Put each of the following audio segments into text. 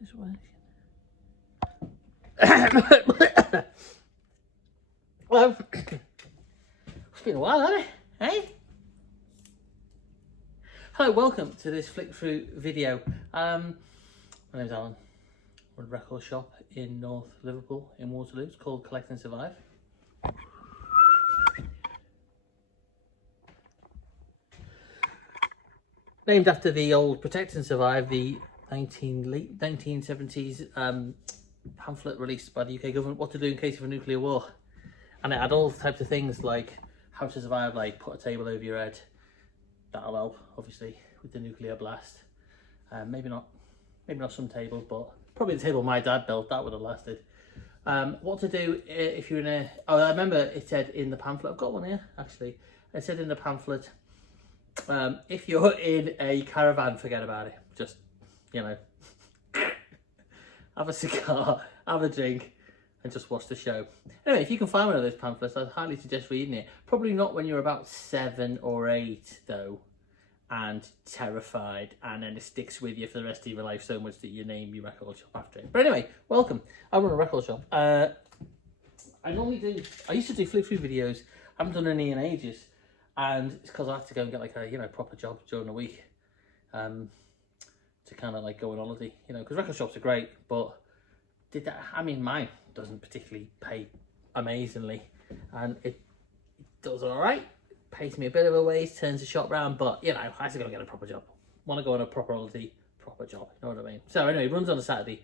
It's working. Well, it's been a while, hasn't it? Hey? Hello, welcome to this flick through video. My name's Alan. I run a record shop in North Liverpool in Waterloo. It's called Collect and Survive. Named after the old Protect and Survive, the late 1970s pamphlet released by the UK government, what to do in case of a nuclear war. And it had all types of things like how to survive, like put a table over your head. That'll help, obviously, with the nuclear blast. Maybe not some tables, but probably the table my dad built, that would have lasted. What to do if you're in a... Oh, I remember it said in the pamphlet, I've got one here, actually. It said in the pamphlet, if you're in a caravan, forget about it. Just, you know, have a cigar, have a drink, and just watch the show. Anyway, if you can find one of those pamphlets, I'd highly suggest reading it. Probably not when you're about 7 or 8, though, and terrified, and then it sticks with you for the rest of your life so much that you name your record shop after it. But anyway, welcome. I run a record shop. I used to do flip-through videos. I haven't done any in ages. And it's because I have to go and get like a proper job during the week to kind of like go on holiday, because record shops are great, but mine doesn't particularly pay amazingly, and it does all right, pays me a bit of a wage, turns the shop round, but I have to go and get a proper job. Want to go on a proper holiday, proper job, you know what I mean? So anyway, it runs on a Saturday.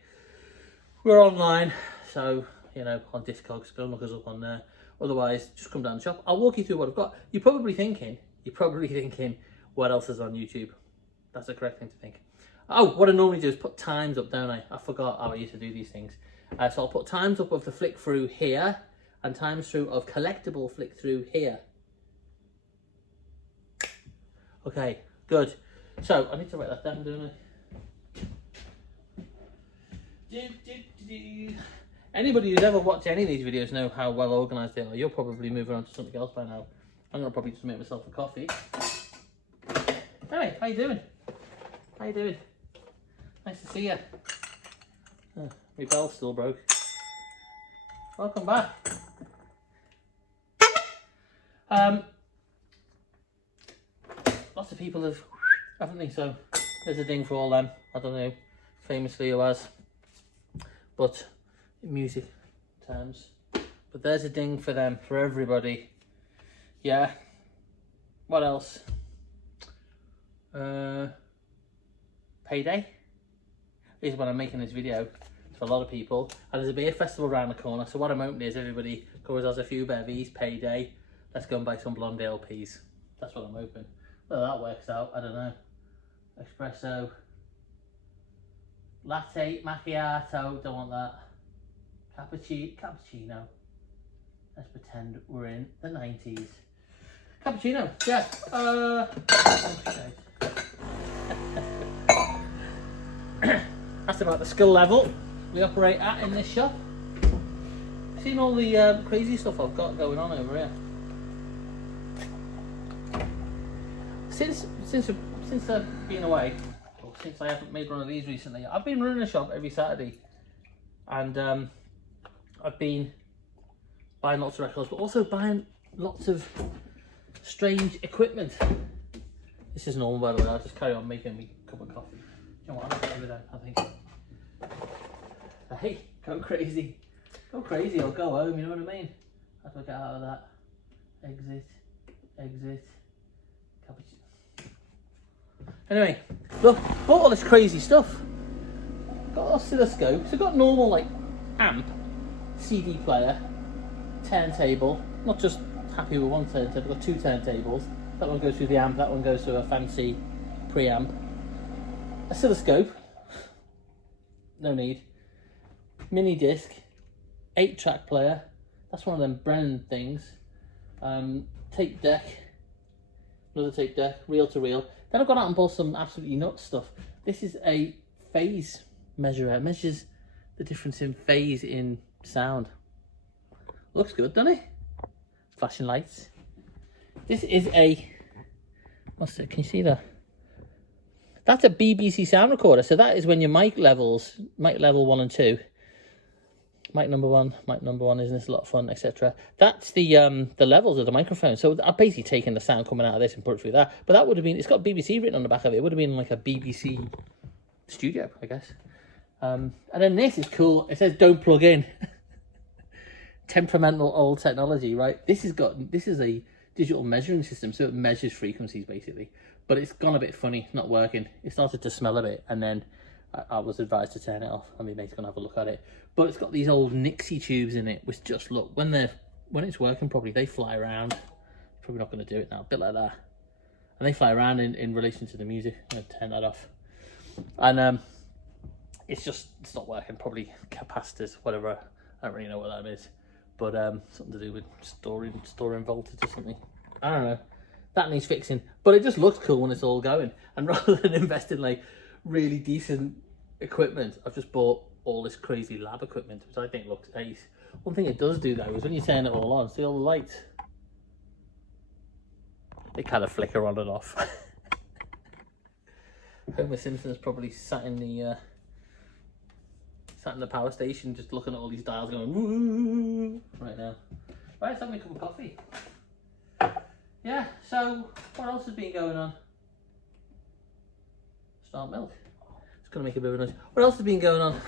We're online, so on Discogs, go and look us up on there. Otherwise, just come down the shop. I'll walk you through what I've got. You're probably thinking, what else is on YouTube? That's the correct thing to think. Oh, what I normally do is put times up, don't I? I forgot how I used to do these things. So I'll put times up of the flick through here, and times through of collectible flick through here. Okay, good. So I need to write that down, don't I? Anybody who's ever watched any of these videos know how well organised they are. You're probably moving on to something else by now. I'm going to probably just make myself a coffee. Hey, how you doing? How you doing? Nice to see you. Oh, my bell's still broke. Welcome back. Lots of people haven't they? So there's a ding for all them. I don't know famously who has, but in music terms. But there's a ding for them, for everybody. Yeah. What else? Payday is when I'm making this video for a lot of people, and there's a beer festival around the corner, so what I'm hoping is everybody goes, has a few bevies, payday, let's go and buy some blonde LPs. That's what I'm hoping. Whether that works out, I don't know. Espresso, latte, macchiato, don't want that. Cappuccino. Let's pretend we're in the 90s. Cappuccino, yeah. That's about the skill level we operate at in this shop. Seen all the crazy stuff I've got going on over here. Since I've been away, or since I haven't made one of these recently, I've been running a shop every Saturday, and I've been buying lots of records, but also buying lots of strange equipment. This is normal, by the way. I'll just carry on making me a cup of coffee. You know what? I'll over there, I think. Hey, go crazy or go home. You know what I mean? How do I get out of that? Exit. Cappuccino. Anyway, look, bought all this crazy stuff. Got oscilloscopes. So got normal like amp, CD player, turntable. Not just happy with one turntable. Got 2 turntables. That one goes through the amp. That one goes through a fancy preamp. Oscilloscope. No need. Mini disc. 8-track player. That's one of them Brennan things. Tape deck. Another tape deck. Reel to reel. Then I've gone out and bought some absolutely nuts stuff. This is a phase measurer. It measures the difference in phase in sound. Looks good, doesn't it? Flashing lights. This is a... What's it? Can you see that? That's a BBC sound recorder. So that is when your mic levels, mic level 1 and 2, mic number one, isn't this a lot of fun, etc. That's the levels of the microphone. So I've basically taken the sound coming out of this and put it through that. But that would have been, it's got BBC written on the back of it. It would have been like a BBC studio, I guess. And then this is cool. It says don't plug in. Temperamental old technology, right? This is a digital measuring system, so it measures frequencies basically. But it's gone a bit funny. It's not working. It started to smell a bit, and then I was advised to turn it off. I mean, mate's gonna have a look at it. But it's got these old Nixie tubes in it, which just look, when it's working properly, they fly around. Probably not gonna do it now, a bit like that. And they fly around in relation to the music. I'm gonna turn that off. And it's not working. Probably capacitors, whatever. I don't really know what that is, but something to do with storing voltage or something. I don't know. That needs fixing, but it just looks cool when it's all going. And rather than invest in like really decent equipment, I've just bought all this crazy lab equipment, which I think looks ace. One thing it does do though is when you turn it all on, see all the lights? They kind of flicker on and off. Homer Simpson's probably sat in the power station just looking at all these dials going woo right now. Right, let's have me a cup of coffee. Yeah, so what else has been going on? Start milk. It's gonna make a bit of a noise. What else has been going on?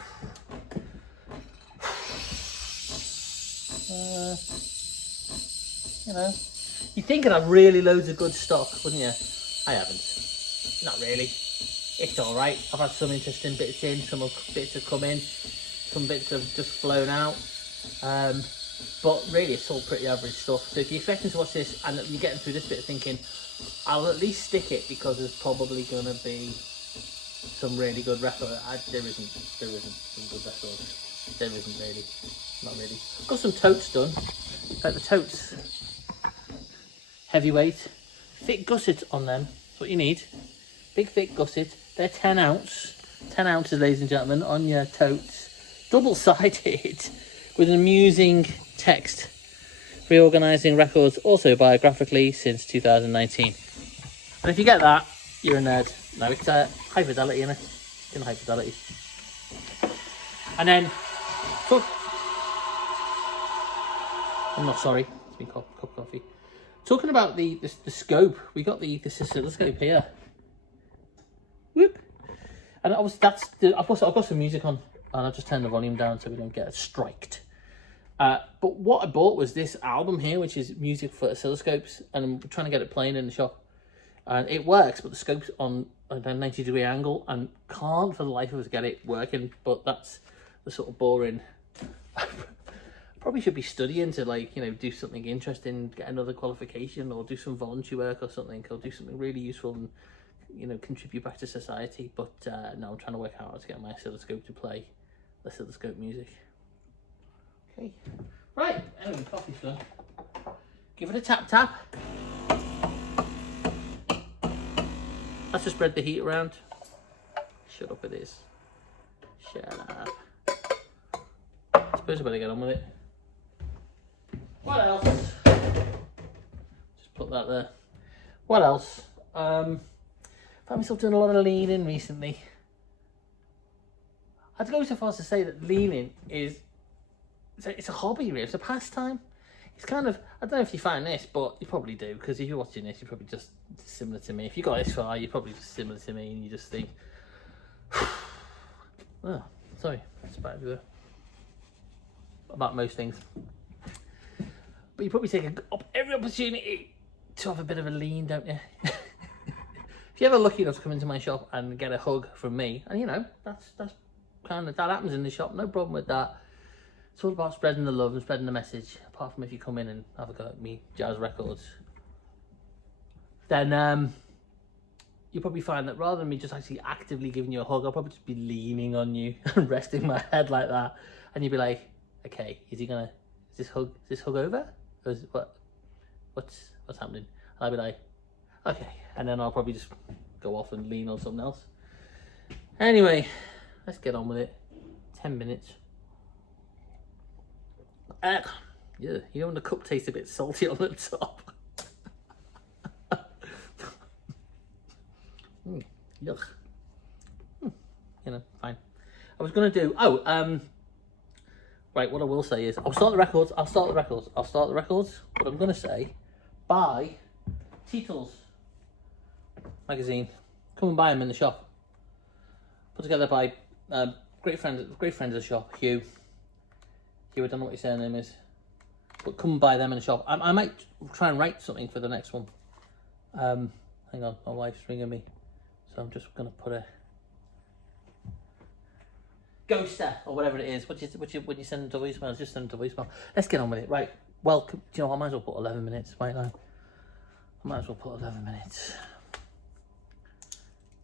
You know, you'd think I'd have really loads of good stock, wouldn't you? I haven't. Not really. It's all right. I've had some interesting bits in, some bits have come in, some bits have just flown out. But really, it's all pretty average stuff. So if you're expecting to watch this and you're getting through this bit thinking, I'll at least stick it because there's probably going to be some really good records. There isn't some good records. There isn't really. Not really. Got some totes done. Like the totes. Heavyweight. Thick gusset on them. That's what you need. Big thick gusset. They're 10 ounce. 10 ounces, ladies and gentlemen, on your totes. Double-sided. With an amusing text, reorganising records also biographically since 2019. And if you get that, you're a nerd. No, it's high fidelity, innit? It's in high fidelity. And then, I'm not sorry, it's been cup of coffee. Talking about the scope, we got the oscilloscope here. Whoop. And obviously I've got some music on, and I've just turned the volume down so we don't get striked. But what I bought was this album here, which is music for oscilloscopes, and I'm trying to get it playing in the shop. And it works, but the scope's on a 90-degree angle, and can't for the life of us get it working. But that's the sort of boring. Probably should be studying to, like, you know, do something interesting, get another qualification, or do some voluntary work or something, or do something really useful and, you know, contribute back to society. But no, I'm trying to work out how to get my oscilloscope to play oscilloscope music. Okay. Right, anyway, coffee's done. Give it a tap. Let's just spread the heat around. Shut up, it is. Shut up. I suppose I better get on with it. What else? Just put that there. What else? Found myself doing a lot of leaning recently. I'd go so far as to say that leaning is it's a hobby, really. It's a pastime. It's kind of, I don't know if you find this, but you probably do, because if you're watching this, you're probably just similar to me. If you got this far, you're probably just similar to me, and you just think, oh, sorry, it's about everywhere. About most things. But you probably take every opportunity to have a bit of a lean, don't you? If you're ever lucky enough to come into my shop and get a hug from me, and you know, that's kind of, that happens in the shop, no problem with that. It's all about spreading the love and spreading the message, apart from if you come in and have a go at me, Jazz Records. Then you'll probably find that rather than me just actually actively giving you a hug, I'll probably just be leaning on you and resting my head like that. And you'll be like, okay, is this hug over? Or is, what's happening? And I'll be like, okay. And then I'll probably just go off and lean on something else. Anyway, let's get on with it. 10 minutes. Yeah, you know when the cup tastes a bit salty on the top. Yuck. you know, fine. I was going to do, right, what I will say is, I'll start the records, but I'm going to say, buy Titles magazine. Come and buy them in the shop. Put together by great friend of the shop, Hugh. I don't know what his surname is, but come and buy them in the shop. I might try and write something for the next one. Hang on, my wife's ringing me, so I'm just going to put a ghoster or whatever it is. When you send them to voicemail, just send them to voicemail. Let's get on with it. Right, welcome. Do you know, I might as well put 11 minutes right now. I might as well put 11 minutes.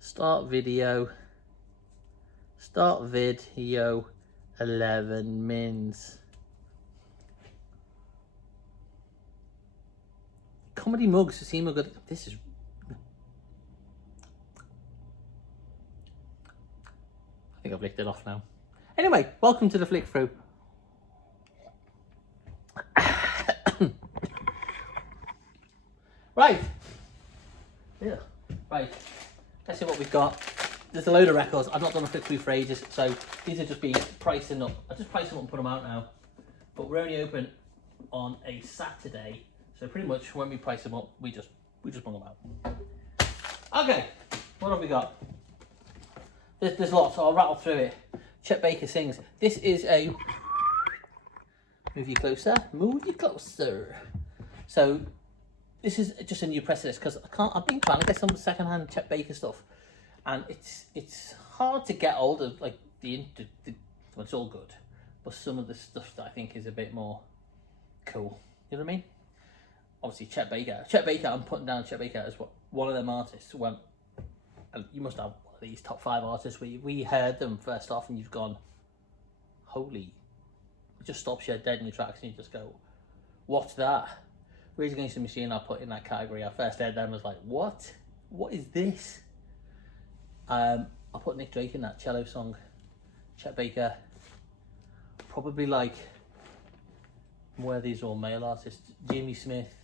Start video, 11 mins. Comedy mugs, seem good. This is. I think I've licked it off now. Anyway, welcome to the flick through. Right. Yeah. Right. Let's see what we've got. There's a load of records. I've not done a flick through for ages, so these are just being pricing up. I just price them up and put them out now. But we're only open on a Saturday, so pretty much when we price them up, we just bring them out. Okay, what have we got? There's lots, so I'll rattle through it. Chet Baker sings. This is a move you closer. So this is just a new press list because I've been trying to get some secondhand Chet Baker stuff, and it's hard to get hold of. Like well, it's all good, but some of the stuff that I think is a bit more cool. You know what I mean? Obviously, Chet Baker. I'm putting down Chet Baker as one of them artists. When you must have one of these top 5 artists where we heard them first off, and you've gone, holy! It just stops you dead in your tracks, and you just go, what's that? Rage Against the Machine, I put in that category. I first heard them, was like, what? What is this? I put Nick Drake in that cello song. Chet Baker. Probably like, where these are all male artists. Jimmy Smith.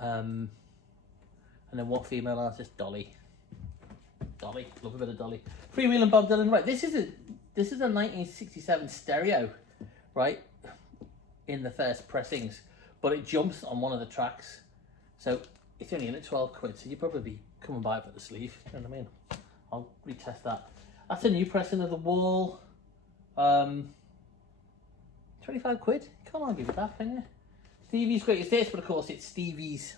And then what female artist? Dolly. Love a bit of Dolly. Freewheel and Bob Dylan. Right, this is a 1967 stereo, right? In the first pressings. But it jumps on one of the tracks, so it's only in at 12 quid, so you probably come and buy it for the sleeve, you know what I mean? I'll retest that. That's a new pressing of The Wall. 25 quid, you can't argue with that, can you? Stevie's Greatest Hits, but of course it's Stevie's,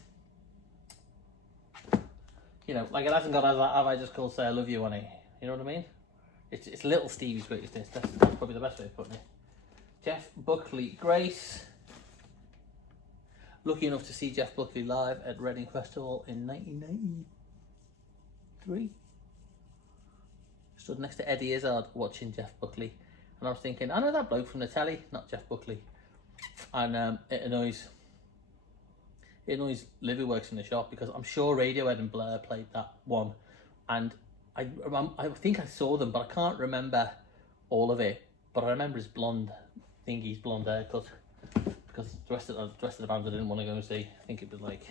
you know, like it hasn't got Have I Just Called Say I Love You on it, you know what I mean? It's little Stevie's Greatest Hits, that's probably the best way of putting it. Jeff Buckley, Grace. Lucky enough to see Jeff Buckley live at Reading Festival in 1993. Stood next to Eddie Izzard watching Jeff Buckley, and I was thinking, I know that bloke from the telly, not Jeff Buckley. And it annoys Liv, who works in the shop, because I'm sure Radiohead and Blur played that one, and I think I saw them, but I can't remember all of it. But I remember his blonde haircut. Because the rest of the bands I didn't want to go and see. I think it was like,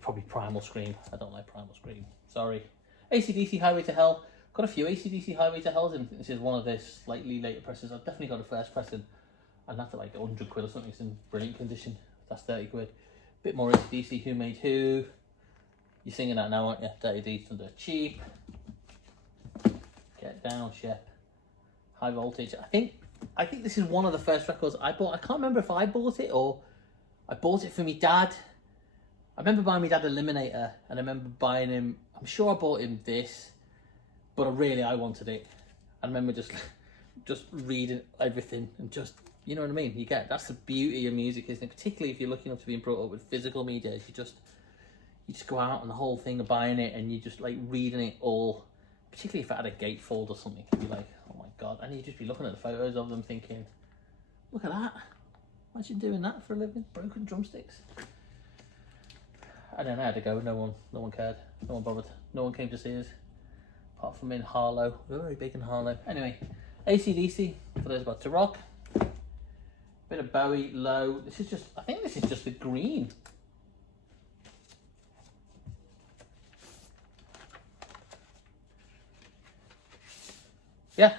probably Primal Scream. I don't like Primal Scream. Sorry. AC/DC Highway to Hell. Got a few AC/DC Highway to Hells, and this is one of their slightly later presses. I've definitely got a first pressing, and that's at like 100 quid or something. It's in brilliant condition. That's 30 quid. Bit more AC/DC. Who Made Who? You're singing that now, aren't you? Dirty Deeds Under Cheap. Get Down, Shep. High Voltage. I think this is one of the first records I bought. I can't remember if I bought it or I bought it for me dad. I remember buying my dad Eliminator, and I remember buying him, I'm sure I bought him this, but I wanted it. I remember just reading everything and just, you know what I mean? That's the beauty of music, isn't it? Particularly if you're lucky enough to be brought up with physical media. You just go out and the whole thing of buying it, and you just like reading it all. Particularly if it had a gatefold or something, you'd be like, oh my god, and you'd just be looking at the photos of them thinking, look at that, imagine doing that for a living, broken drumsticks. And then I had to go, no one cared, no one bothered, no one came to see us, apart from in Harlow. We were very big in Harlow. Anyway, AC/DC, for those about to rock. Bit of Bowie, Low. I think this is just the green. Yeah.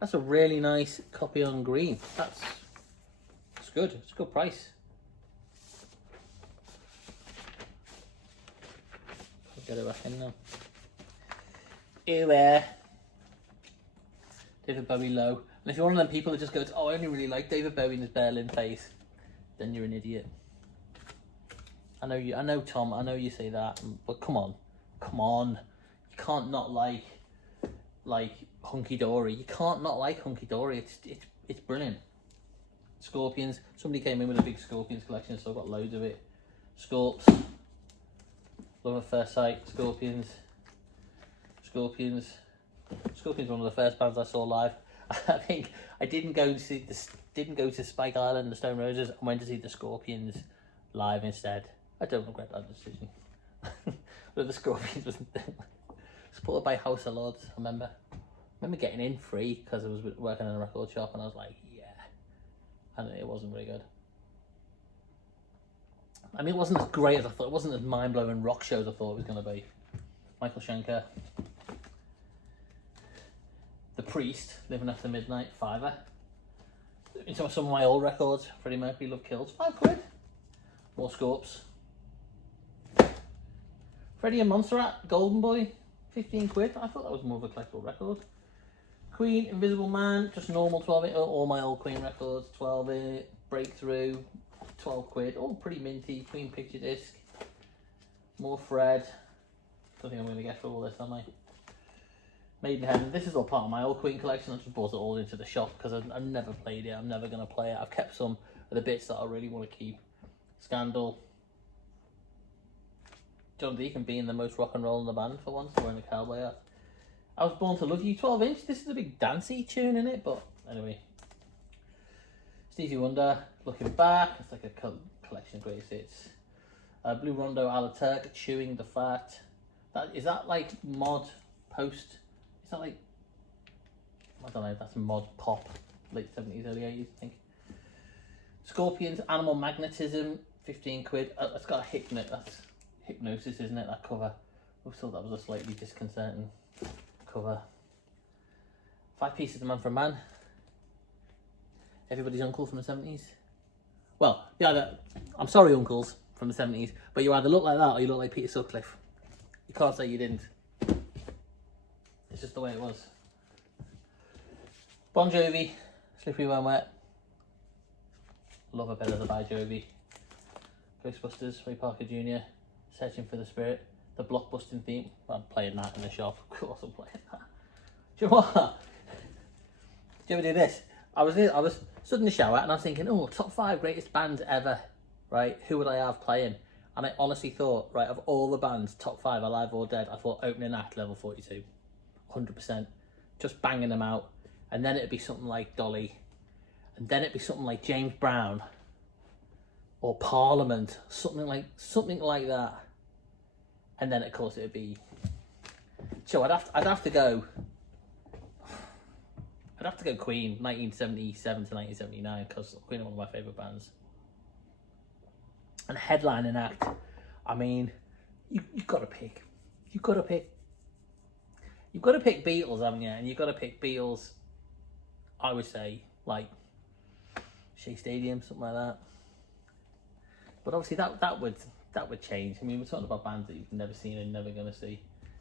That's a really nice copy on green. That's good. It's a good price. I'll get it back in now. Ew, David Bowie low. And if you're one of them people that just goes, oh, I only really like David Bowie in his Berlin face, then you're an idiot. I know, Tom. I know you say that, but come on. You can't not like Hunky Dory. You can't not like Hunky Dory. It's brilliant. Scorpions. Somebody came in with a big Scorpions collection, so I've got loads of it. Scorps. Love at First Sight. Scorpions. Scorpions, one of the first bands I saw live. I think I didn't go to Spike Island, the Stone Roses. I went to see the Scorpions live instead. I don't regret that decision. But the Scorpions was supported by House of Lords. I remember getting in free because I was working in a record shop, and I was like, yeah. And it wasn't very good. I mean, it wasn't as great as I thought. It wasn't as mind-blowing rock show as I thought it was going to be. Michael Schenker. The Priest, Living After Midnight, £5. Into some of my old records, Freddie Mercury, Love Kills, £5. More Scorps. Freddie and Montserrat, Golden Boy, £15. I thought that was more of a collectible record. Queen, Invisible Man, just normal 12-inch, all my old Queen records, 12-inch, Breakthrough, £12. All pretty minty. Queen picture disc. More Fred. Don't think I'm going to get through all this, am I? Maidenhead. This is all part of my old Queen collection. I just brought it all into the shop because I've never played it. I'm never going to play it. I've kept some of the bits that I really want to keep. Scandal. John Deacon being the most rock and roll in the band for once, wearing a cowboy hat. I Was Born to Love You, 12-inch. This is a big dancey tune in it, but anyway. Stevie Wonder, Looking Back. It's like a collection of greatest hits. Blue Rondo, a la Turk, Chewing the Fat. Is that like mod post? Is that like, I don't know, that's mod pop, late 70s, early 80s, I think. Scorpions, Animal Magnetism, £15. It's got that's Hypnosis, isn't it, that cover? I thought that was a slightly disconcerting cover. 5 Pieces, The Man from Man. Everybody's Uncle from the 70s. Well, yeah, I'm sorry, uncles from the 70s, but you either look like that or you look like Peter Sutcliffe. You can't say you didn't. It's just the way it was. Bon Jovi, Slippery When Wet. Love a bit of the Bon Jovi. Ghostbusters, Ray Parker Jr. Searching for the Spirit. The Blockbusting theme. Well, I'm playing that in the shop. Of course I'm playing that. Do you know what? Do you ever do this? I was stood in the shower and I was thinking, oh, top 5 greatest bands ever. Right? Who would I have playing? And I honestly thought, right, of all the bands, top 5, alive or dead, I thought opening act, level 42. 100%. Just banging them out. And then it'd be something like Dolly. And then it'd be something like James Brown. Or Parliament. Something like that. And then, of course, it'd be... So I'd have to go Queen, 1977 to 1979, because Queen are one of my favourite bands. And headlining act, I mean, you've got to pick. You've got to pick Beatles, haven't you? And you've got to pick Beatles, I would say, like Shea Stadium, something like that. But obviously that would change. I mean, we're talking about bands that you've never seen and never going to see.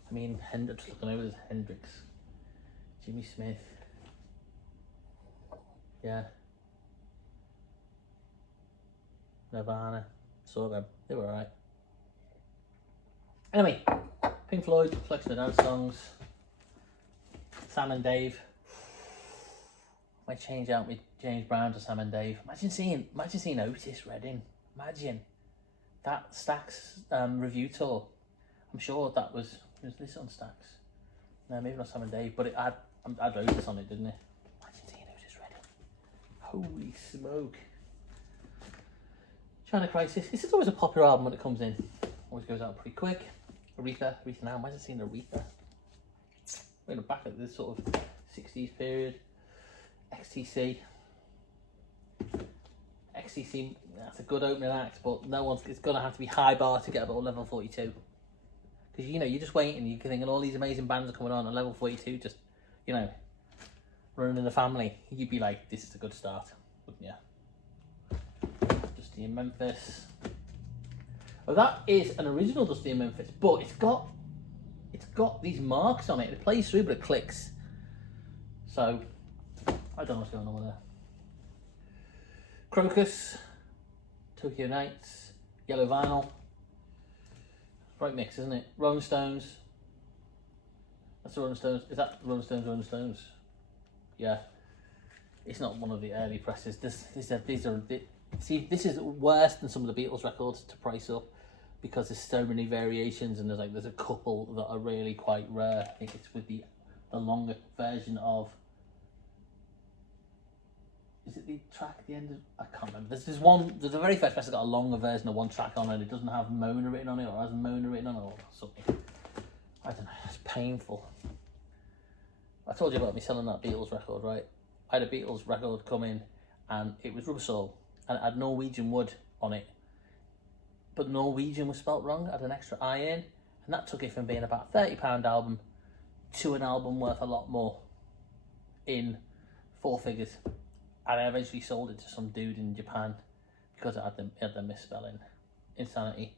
I mean, just looking over this, Hendrix, Jimmy Smith. Yeah. Nirvana. Saw them. They were alright. Anyway, Pink Floyd, collection of dance songs. Sam and Dave. Might change out with James Brown to Sam and Dave. Imagine seeing Otis Redding. Imagine that Stax review tour. I'm sure that was this on Stax? No, maybe not Sam and Dave, but it had Otis on it, didn't it? Imagine seeing Otis Redding. Holy smoke! China Crisis. This is always a popular album when it comes in. Always goes out pretty quick. Aretha now. Imagine seeing Aretha. We're going back at this sort of 60s period. XTC, that's a good opening act, but it's going to have to be high bar to get above level 42. Because, you know, you're just waiting, you're thinking all these amazing bands are coming on, and level 42 just, you know, running in the family. You'd be like, this is a good start, wouldn't you? Dusty in Memphis. Well, that is an original Dusty in Memphis, but it's got these marks on it. It plays through, but it clicks. So, I don't know what's going on with there. Crocus, Tokyo Nights, Yellow Vinyl. Right mix, isn't it? Rolling Stones. That's the Rolling Stones. Is that Rolling Stones? Rolling Stones. Yeah. It's not one of the early presses. See, this is worse than some of the Beatles records to price up, because there's so many variations, and there's a couple that are really quite rare. I think it's with the longer version of. Is it the track at the end of? I can't remember. There's the very first press has got a longer version of one track on, and it doesn't have Mona written on it, or has Mona written on it, or something. I don't know. It's painful. I told you about me selling that Beatles record, right? I had a Beatles record come in, and it was rubber sole, and it had Norwegian wood on it. But Norwegian was spelt wrong. I had an extra I in, and that took it from being about £30 album to an album worth a lot more in 4 figures. And I eventually sold it to some dude in Japan because it had the misspelling. Insanity.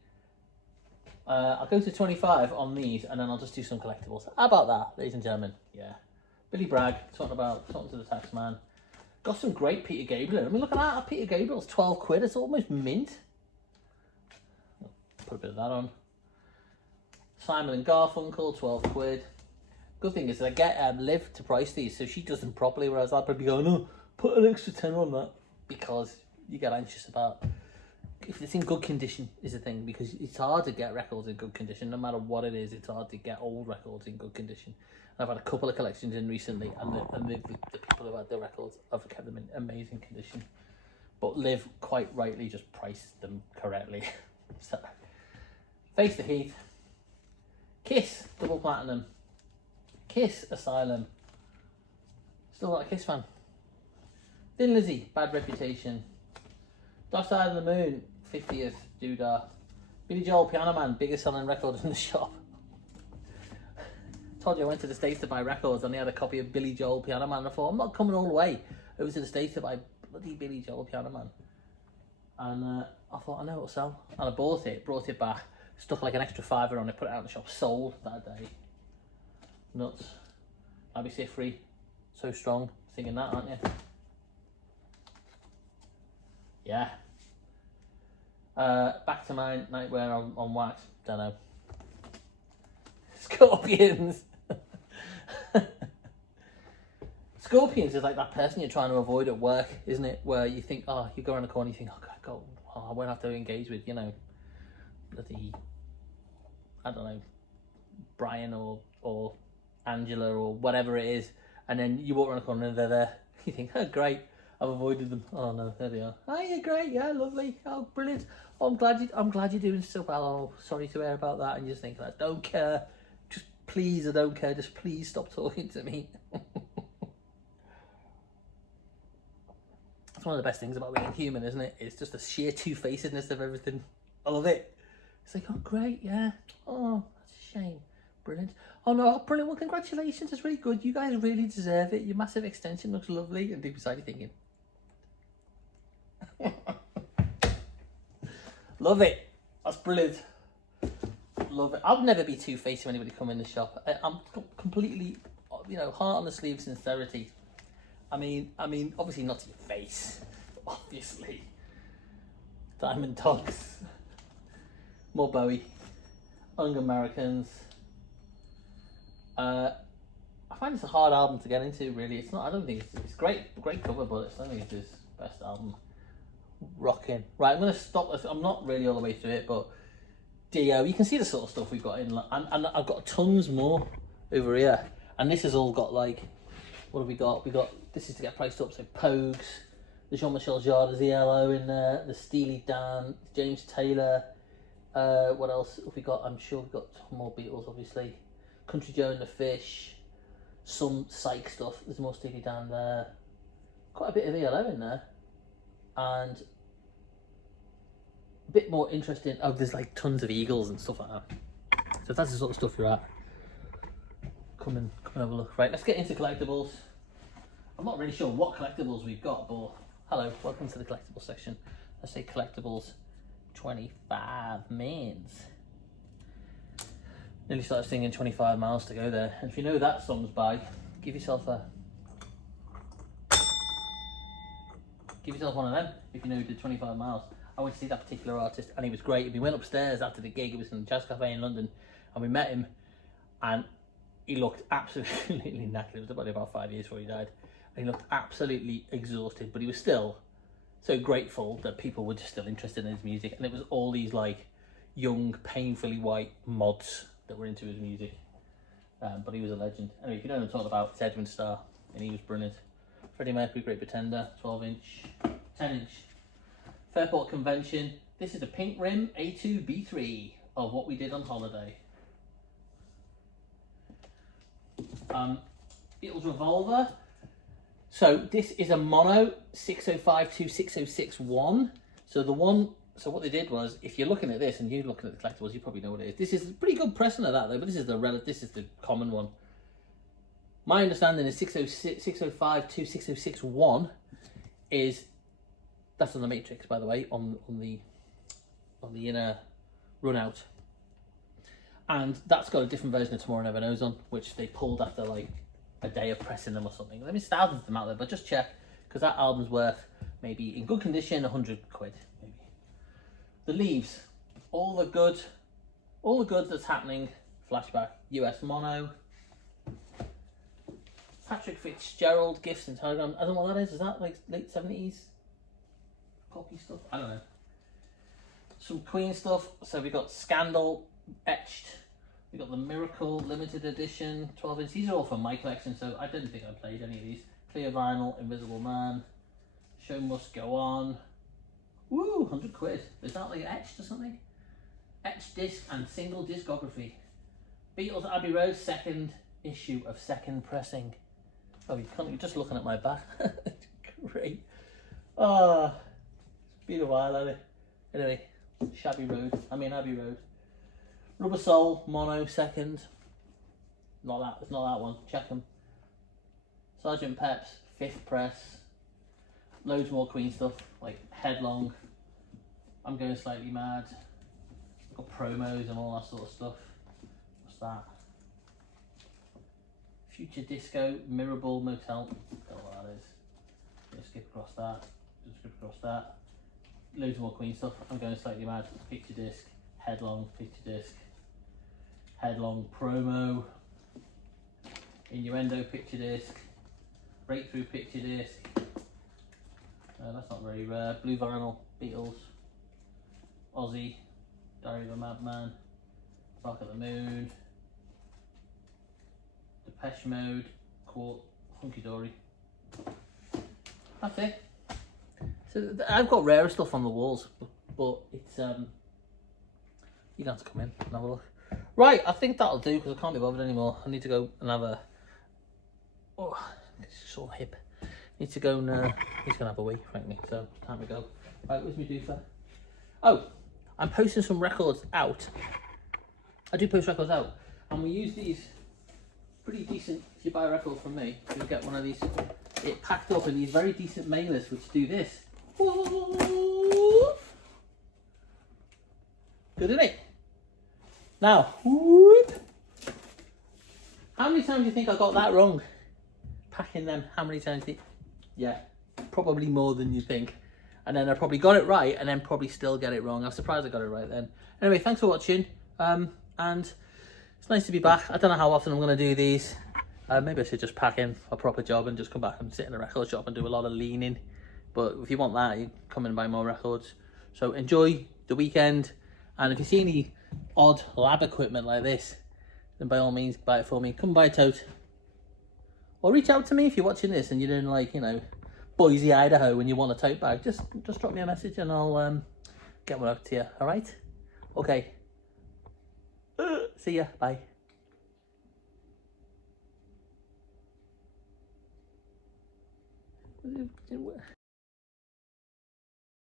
I'll go to 25 on these, and then I'll just do some collectibles. How about that, ladies and gentlemen? Yeah. Billy Bragg, talking to the tax man. Got some great Peter Gabriel. I mean, look at that. Peter Gabriel's 12 quid. It's almost mint. Put a bit of that on. Simon and Garfunkel, 12 quid. Good thing is that I get Liv to price these, so she does them properly, whereas I'd probably go, no, put an extra 10 on that, because you get anxious about if it's in good condition is the thing, because it's hard to get records in good condition. No matter what it is, it's hard to get old records in good condition. I've had a couple of collections in recently, and the people who had the records have kept them in amazing condition. But Liv quite rightly just priced them correctly. So, Face the Heath, Kiss double platinum, Kiss Asylum. Still not a Kiss fan. Thin Lizzy, Bad Reputation. Dark Side of the Moon, 50th Doodah. Billy Joel, Piano Man, biggest selling record in the shop. Told you I went to the States to buy records, and they had a copy of Billy Joel, Piano Man. I thought, I'm not coming all the way over to the States to buy bloody Billy Joel, Piano Man. And I thought, I know it'll sell. And I bought it back, stuck like an extra £5 on it, put it out in the shop, sold that day. Nuts. Abby Sifri, So Strong, singing that, aren't you? Yeah. Back to Mine, Nightwear on wax, don't know. Scorpions. Scorpions is like that person you're trying to avoid at work, isn't it? Where you think, oh, you go around the corner, you think, oh, I won't have to engage with, you know, bloody, I don't know, Brian or Angela or whatever it is, and then you walk around the corner and they're there. You think, oh, great, I've avoided them. Oh no, there they are. Oh, yeah, great, yeah, lovely, oh, brilliant. Oh, I'm glad you're doing so well. Oh, sorry to hear about that. And you just think, I don't care. Just please, I don't care. Just please stop talking to me. It's one of the best things about being human, isn't it? It's just the sheer two-facedness of everything. I love it. It's like, oh, great, yeah. Oh, that's a shame. Brilliant. Oh, no, oh, brilliant. Well, congratulations. It's really good. You guys really deserve it. Your massive extension looks lovely. And deep inside, you're thinking, love it. That's brilliant. Love it. I'll never be two-faced when anybody come in the shop. I'm completely, you know, heart on the sleeve sincerity. I mean, obviously not to your face, obviously. Diamond Dogs, more Bowie, Young Americans. I find it's a hard album to get into. Really, it's not. I don't think it's great cover, but I don't think it's his best album. Rocking. Right, I'm gonna stop this. I'm not really all the way through it, but Dio. You can see the sort of stuff we've got in, and I've got tons more over here. And this has all got like, what have we got? We got, this is to get priced up, so Pogues, the Jean-Michel Jarre's ELO in there, the Steely Dan, James Taylor, what else have we got? I'm sure we've got more Beatles, obviously. Country Joe and the Fish, some Psych stuff, there's more Steely Dan there, quite a bit of ELO in there, and a bit more interesting, oh, there's like tons of Eagles and stuff like that. So if that's the sort of stuff you're at, come and have a look. Right, let's get into collectibles. I'm not really sure what collectibles we've got, but hello, welcome to the collectibles section. Let's say collectibles 25 mins. Nearly started singing 25 miles to go there. And if you know that song's by, give yourself one of them if you know he did 25 miles. I went to see that particular artist and he was great. We went upstairs after the gig. It was in the Jazz Cafe in London and we met him and he looked absolutely knackered. It was about 5 years before he died. And he looked absolutely exhausted, but he was still so grateful that people were just still interested in his music. And it was all these like young, painfully white mods that were into his music. But he was a legend. Anyway, if you don't know what I'm talking about, it's Edwin Starr and he was brilliant. Freddie Mercury, Great Pretender, 12-inch, 10-inch. Fairport Convention. This is a pink rim A2B3 of What We Did on Holiday. Beatles Revolver. So this is a mono 605 to 6061. So what they did was, if you're looking at this and you're looking at the collectibles, you probably know what it is. This is a pretty good pressing of that though, but this is the common one. My understanding is 605 to 6061 is, that's on the Matrix by the way, on the inner run out. And that's got a different version of Tomorrow Never Knows on, which they pulled after like a day of pressing them or something. There was thousands of them out there, but just check, because that album's worth maybe, in good condition, 100 quid maybe. The leaves, all the good that's happening. Flashback, US mono. Patrick Fitzgerald, Gifts and Telegram. I don't know what that is. Is that like late 70s poppy stuff? I don't know. Some Queen stuff. So we got Scandal etched. We got the Miracle limited edition 12-inch. These are all from my collection, so I didn't think I played any of these. Clear vinyl, Invisible Man. Show Must Go On. Woo, 100 quid. Is that like etched or something? Etched disc and single discography. Beatles Abbey Road, second issue of second pressing. Oh, you can't, you're just looking at my back. Great. Oh, it's been a while, hasn't it? Anyway, Abbey Road. Rubber Soul, mono, second. Not that, it's not that one. Check them. Sgt. Pep's, 5th press. Loads more Queen stuff, like Headlong. I'm Going Slightly Mad. Got promos and all that sort of stuff. What's that? Future Disco, Mirrorball Motel. Don't know what that is. Just skip across that. Loads more Queen stuff. I'm Going Slightly Mad. Picture disc. Headlong. Picture disc. Headlong promo. Innuendo picture disc. Breakthrough picture disc. That's not very rare. Blue vinyl. Beatles. Ozzy. Diary of a Madman. Bark at the Moon. Depeche Mode, Court, Hunky Dory. That's it. So I've got rarer stuff on the walls, but it's you're gonna have to come in and have a look. Right, I think that'll do because I can't be bothered anymore. I need to go and have a. Oh, it's so hip. Need to go and he's gonna have a wee, frankly. So time to go. Right, where's my doofer? Oh, I'm posting some records out. I do post records out, and we use these. Pretty decent. If you buy a record from me, you'll get one of these. It packed up in these very decent mailers which do this. Whoop. Good, isn't it? Now, whoop. How many times do you think I got that wrong? Packing them, how many times do you think? Yeah, probably more than you think. And then I probably got it right and then probably still get it wrong. I'm surprised I got it right then. Anyway, thanks for watching. And it's nice to be back. I don't know how often I'm going to do these. Maybe I should just pack in a proper job and just come back and sit in a record shop and do a lot of leaning. But if you want that, you come in and buy more records. So enjoy the weekend. And if you see any odd lab equipment like this, then by all means buy it for me. Come buy a tote. Or reach out to me if you're watching this and you're in, like, you know, Boise, Idaho, and you want a tote bag. Just drop me a message and I'll get one up to you. All right? Okay. See ya. Bye.